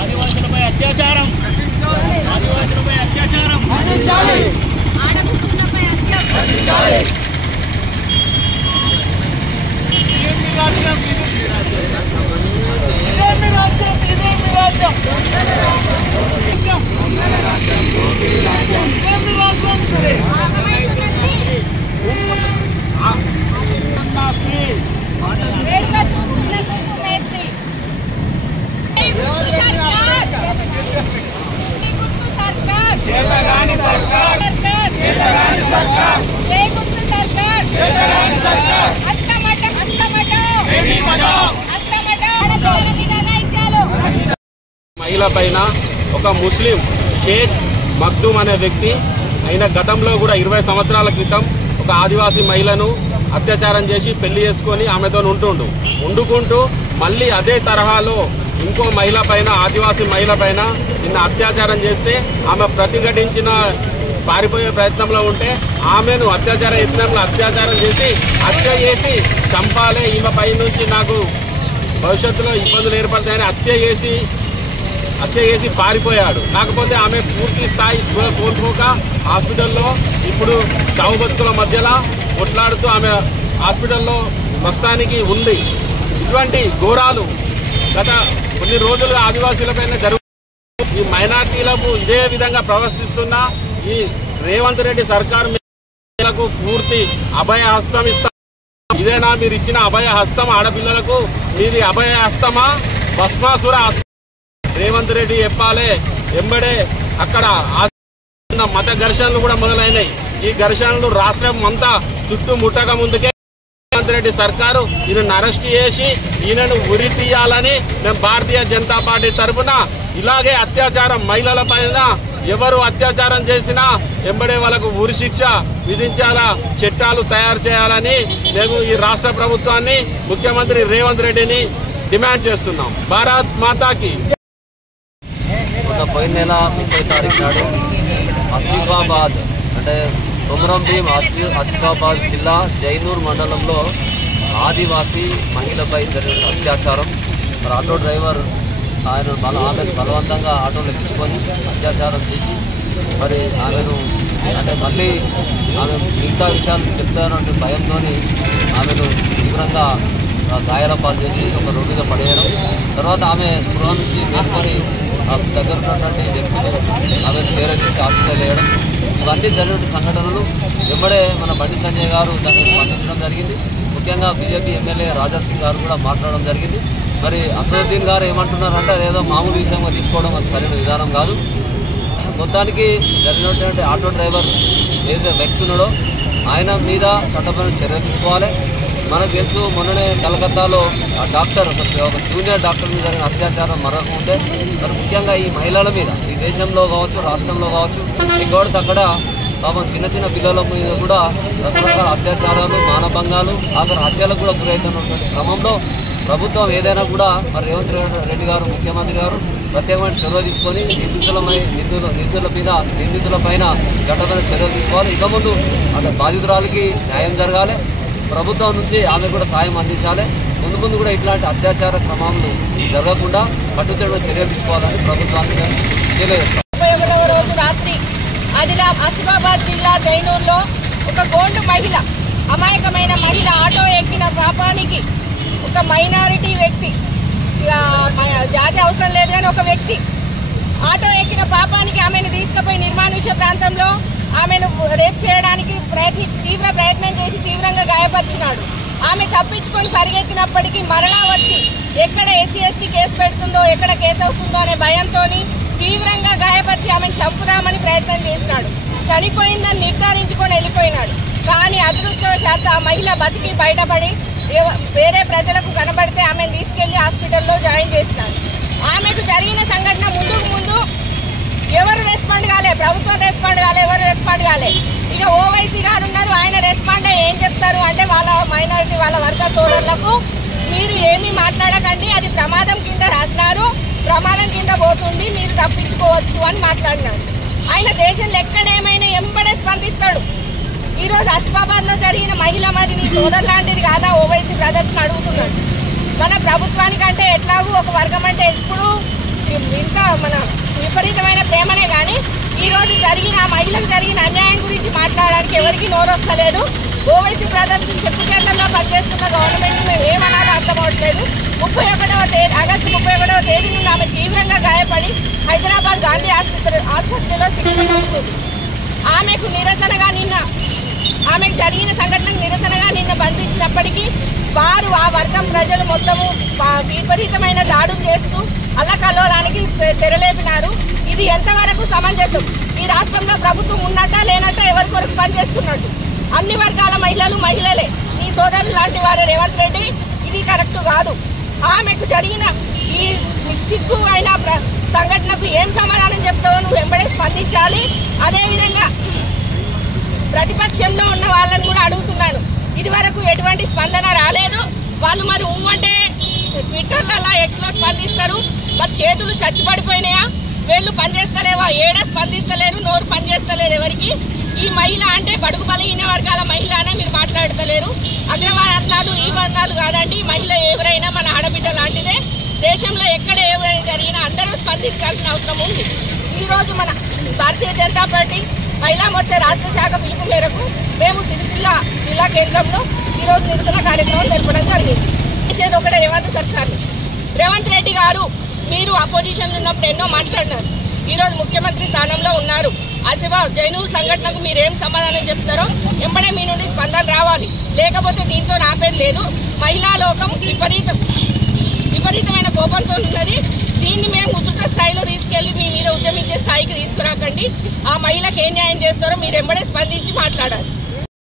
ఆదివాసులపై అత్యాచారం ఆడపుట్టులపై అత్యాచారం మహిళ పైన ఒక ముస్లిం షేక్ మక్దూమ్ అనే వ్యక్తి ఆయన గతంలో కూడా 20 సంవత్సరాల క్రితం ఒక ఆదివాసీ మహిళను అత్యాచారం చేసి పెళ్లి చేసుకుని ఆమెతో ఉండుకుంటూ మళ్ళీ అదే తరహాలో ఇంకో మహిళ పైన ఆదివాసీ మహిళ పైన నిన్న అత్యాచారం చేస్తే ఆమె ప్రతిఘటించిన పారిపోయే ప్రయత్నంలో ఉంటే ఆమెను అత్యాచార యత్నంలో అత్యాచారం చేసి హత్య చేసి చంపాలే ఈమె పై నుంచి నాకు భవిష్యత్తులో ఇబ్బందులు ఏర్పడతాయని హత్య చేసి పారిపోయాడు. కాకపోతే ఆమె పూర్తి స్థాయి కోల్పోక హాస్పిటల్లో ఇప్పుడు చావు బతుకుల మధ్యలో కొట్లాడుతూ ఆమె హాస్పిటల్లో ప్రస్తుతానికి ఉంది. ఇటువంటి ఘోరాలు గత కొన్ని రోజులుగా ఆదివాసీలపైన జరుగుతుంది. ఈ మైనార్టీలకు ఇదే విధంగా ప్రవర్తిస్తున్న ఈ రేవంత్ రెడ్డి సర్కారు పూర్తి అభయ హస్తం ఇస్తాం. ఇదేనా మీరు ఇచ్చిన అభయ హస్తం? ఆడపిల్లలకు మీది అభయ హస్తమా భస్మాసుర హస్తం? రేవంత్ రెడ్డి చెప్పాలే. ఎంబడే అక్కడ మత ఘర్షణలు కూడా మొదలైనాయి. ఈ ఘర్షణలు రాష్ట్రం అంతా చుట్టుముట్టక ముందుకే రేవంత్ రెడ్డి సర్కారు ఈయనను అరెస్ట్ చేసి ఈయనను ఉరి తీయాలని మేము భారతీయ జనతా పార్టీ తరఫున ఇలాగే అత్యాచారం మహిళల పైన ఎవరు అత్యాచారం చేసినా ఎంబడే వాళ్ళకు ఉరి శిక్ష విధించాలా, చట్టాలు తయారు చేయాలని మేము ఈ రాష్ట్ర ప్రభుత్వాన్ని ముఖ్యమంత్రి రేవంత్ రెడ్డిని డిమాండ్ చేస్తున్నాం. భారత్ మాతాకి. పోయిన నెల 30 తారీఖు నాడు ఆసిఫాబాద్ అంటే కొమరం భీం ఆసిఫాబాద్ జిల్లా జైనూర్ మండలంలో ఆదివాసీ మహిళపై జరిగిన అత్యాచారం. మరి ఆటో డ్రైవర్ ఆమెను బలవంతంగా ఆటోలో ఎక్కించుకొని అత్యాచారం చేసి మరి ఆమెను అంటే మళ్ళీ ఆమె మిగతా విషయాలు చెప్తానంటే భయంతో ఆమెను తీవ్రంగా గాయాల పాలు చేసి ఒక రోడ్డుగా పడేయడం. తర్వాత ఆమె స్పృహ నుంచి మేల్కొని దగ్గర ఉన్నటువంటి వ్యక్తులు ఆమెను చేరదీసి హాస్పిటల్ వేయడం. ఇవన్నీ జరిగిన సంఘటనలు వెంబడే మన బండి సంజయ్ గారు దాన్ని స్పందించడం జరిగింది. ముఖ్యంగా బీజేపీ ఎమ్మెల్యే రాజా సింగ్ గారు కూడా మాట్లాడడం జరిగింది. మరి అసదుద్దీన్ గారు ఏమంటున్నారంటే అదేదో మామూలు విషయంగా తీసుకోవడం అది సరైన విధానం కాదు. మొత్తానికి జరిగినటువంటి ఆటో డ్రైవర్ ఏదైతే వ్యక్తి ఉన్నాడో ఆయన మీద చట్టపరమైన చర్యలు తీసుకోవాలి. మనకు తెలుసు మొన్ననే కలకత్తాలో ఆ డాక్టర్ ఒక జూనియర్ డాక్టర్ మీద జరిగిన అత్యాచారం మరొకముందే. మరి ముఖ్యంగా ఈ మహిళల మీద ఈ దేశంలో కావచ్చు రాష్ట్రంలో కావచ్చు ఎక్కడికి అక్కడ పాపం చిన్న చిన్న పిల్లల మీద కూడా రకరకాల అత్యాచారాలు మానభంగాలు ఆఖరి హత్యలకు కూడా గురవుతున్నటువంటి క్రమంలో ప్రభుత్వం ఏదైనా కూడా మరి రేవంత్ రెడ్డి గారు ముఖ్యమంత్రి గారు ప్రత్యేకమైన చర్య తీసుకొని నిందితుల పైన చట్టమైన చర్యలు తీసుకోవాలి. ఇక ముందు అక్కడ బాధితురాలకి న్యాయం జరగాలి. ప్రభుత్వం నుంచి ఆమె కూడా సాయం అందించాలి. ముందు ముందు కూడా ఇట్లాంటి అత్యాచార క్రమాలు జరగకుండా పట్టుదల చర్యలు తీసుకోవాలని ప్రభుత్వానికి తెలియజేస్తాం. 31వ రోజు రాత్రి ఆసిఫాబాద్ జిల్లా జైనూర్లో ఒక గోండు మహిళ, అమాయకమైన మహిళ ఆటో ఎక్కిన పాపానికి ఒక మైనారిటీ వ్యక్తి, జాతి అవసరం లేదు కానీ ఒక వ్యక్తి ఆటో ఎక్కిన పాపానికి ఆమెను తీసుకుపోయి నిర్మానుష్య ప్రాంతంలో ఆమెను రేప్ చేయడానికి తీవ్ర ప్రయత్నం చేసి తీవ్రంగా గాయపరిచినాడు. ఆమె తప్పించుకొని పరిగెత్తినప్పటికీ మరలా వచ్చి ఎక్కడ SC/ST కేసు పెడుతుందో ఎక్కడ కేసు అవుతుందో అనే భయంతో తీవ్రంగా గాయపరిచి ఆమెను చంపుదామని ప్రయత్నం చేసినాడు. చనిపోయిందని నిర్ధారించుకొని వెళ్ళిపోయినాడు. కానీ అదృష్టవశాత్తు ఆ మహిళ బతికి బయటపడి వేరే ప్రజలకు కనబడితే ఆమెను తీసుకెళ్లి హాస్పిటల్లో జాయిన్ చేసినారు. ఆమెకు జరిగిన సంఘటన ముందు ఎవరు రెస్పాండ్ కాలే, ప్రభుత్వం రెస్పాండ్ కాలే, ఎవరు రెస్పాండ్ కాలే. ఇక ఓవైసీ గారు ఉన్నారు, ఆయన రెస్పాండ్ అయ్యి ఏం చెప్తారు అంటే వాళ్ళ మైనారిటీ వాళ్ళ వర్గ సోదరులకు మీరు ఏమీ మాట్లాడకండి, అది ప్రమాదం కింద రాసినారు, ప్రమాదం కింద పోతుంది, మీరు తప్పించుకోవచ్చు అని మాట్లాడినారు. ఆయన దేశంలో ఎక్కడేమైనా ఎంబడే స్పందిస్తాడు. ఈరోజు అసిఫాబాద్ లో జరిగిన మహిళ మరి నీ సోదరు లాంటిది కాదా ఓవైసీ బ్రదర్స్ అడుగుతున్నాడు. మన ప్రభుత్వానికంటే ఎట్లాగూ ఒక వర్గం అంటే ఎప్పుడు ఇంత మన విపరీతమైన ప్రేమనే కానీ ఈ రోజు జరిగిన మహిళకు జరిగిన అన్యాయం గురించి మాట్లాడడానికి ఎవరికి నోరొస్తలేదు. ఓవైసీ బ్రదర్స్ చెప్పుచేళ్లలో పనిచేస్తున్న గవర్నమెంట్ మేము ఏమనాలో అర్థం అవట్లేదు. ఆగస్టు 31వ తేదీ నుండి ఆమె తీవ్రంగా గాయపడి హైదరాబాద్ గాంధీ ఆసుపత్రిలో చికిత్స పొందుతుంది. ఆమెకు జరిగిన సంఘటనకు నిరసనగా నిన్న బంధించినప్పటికీ వారు ఆ వర్గం ప్రజలు మొత్తము విపరీతమైన దాడులు చేస్తూ అల్లకల్లోలానికి తెరలేపినారు. ఇది ఎంతవరకు సమంజసం? ఈ రాష్ట్రంలో ప్రభుత్వం ఉన్నట్ట లేనట్ట ఎవరి కొరకు పనిచేస్తున్నట్టు? అన్ని వర్గాల మహిళలే ఈ సోదరు లాంటి వారు రేవంత్ రెడ్డి, ఇది కరెక్ట్ కాదు. ఆమెకు జరిగిన ఈ సిగ్గు అయిన సంఘటనకు ఏం సమాధానం చెప్తావో నువ్వు వెంబడే స్పందించాలి. అదేవిధంగా ప్రతిపక్షంలో ఉన్న వాళ్ళని కూడా అడుగుతున్నాను, ఇది వరకు ఎటువంటి స్పందన రాలేదు. వాళ్ళు మరి అంటే ట్విట్టర్లలో ఎక్స్లో స్పందిస్తారు, మరి చేతులు చచ్చిపడిపోయినాయా, వేళ్ళు పనిచేస్తలేవా, ఏడా స్పందిస్తలేరు, నోరు పనిచేస్తలేదు ఎవరికి. ఈ మహిళ అంటే బడుగు బలహీన వర్గాల మహిళ అనే మీరు మాట్లాడతలేరు. అగ్రవర్ణాలు ఈ వర్ణాలు కాదండి, మహిళ ఎవరైనా మన ఆడబిడ్డ లాంటిదే. దేశంలో ఎక్కడ ఎవరైనా జరిగినా అందరూ స్పందించాల్సిన అవసరం ఉంది. ఈరోజు మన భారతీయ జనతా పార్టీ మహిళా మోర్చా రాష్ట్ర శాఖ పిలుపు మేరకు మేము సిరిసిల్ల జిల్లా కేంద్రంలో ఈరోజు నిరసన కార్యక్రమం జరపడం జరిగింది. చేసేది ఒకటే రేవంత్ రెడ్డి గారు, మీరు అపోజిషన్లో ఉన్నప్పుడు ఎన్నో మాట్లాడినారు. ఈరోజు ముఖ్యమంత్రి స్థానంలో ఉన్నారు. ఆసిఫాబాద్ జైనూర్ సంఘటనకు మీరేం సమాధానం చెప్తారో వెంబడే మీ నుండి స్పందన రావాలి, లేకపోతే దీంతో ఆపేది లేదు. మహిళా లోకం విపరీతమైన కోపంతో ఉన్నది. దీన్ని మేము ఉధృత స్థాయిలో తీసుకెళ్లి మీ మీద ఉద్యమించే స్థాయికి తీసుకురాకండి. ఆ మహిళకు ఏం న్యాయం చేస్తారో మీరు వెంబడే స్పందించి మాట్లాడాలి.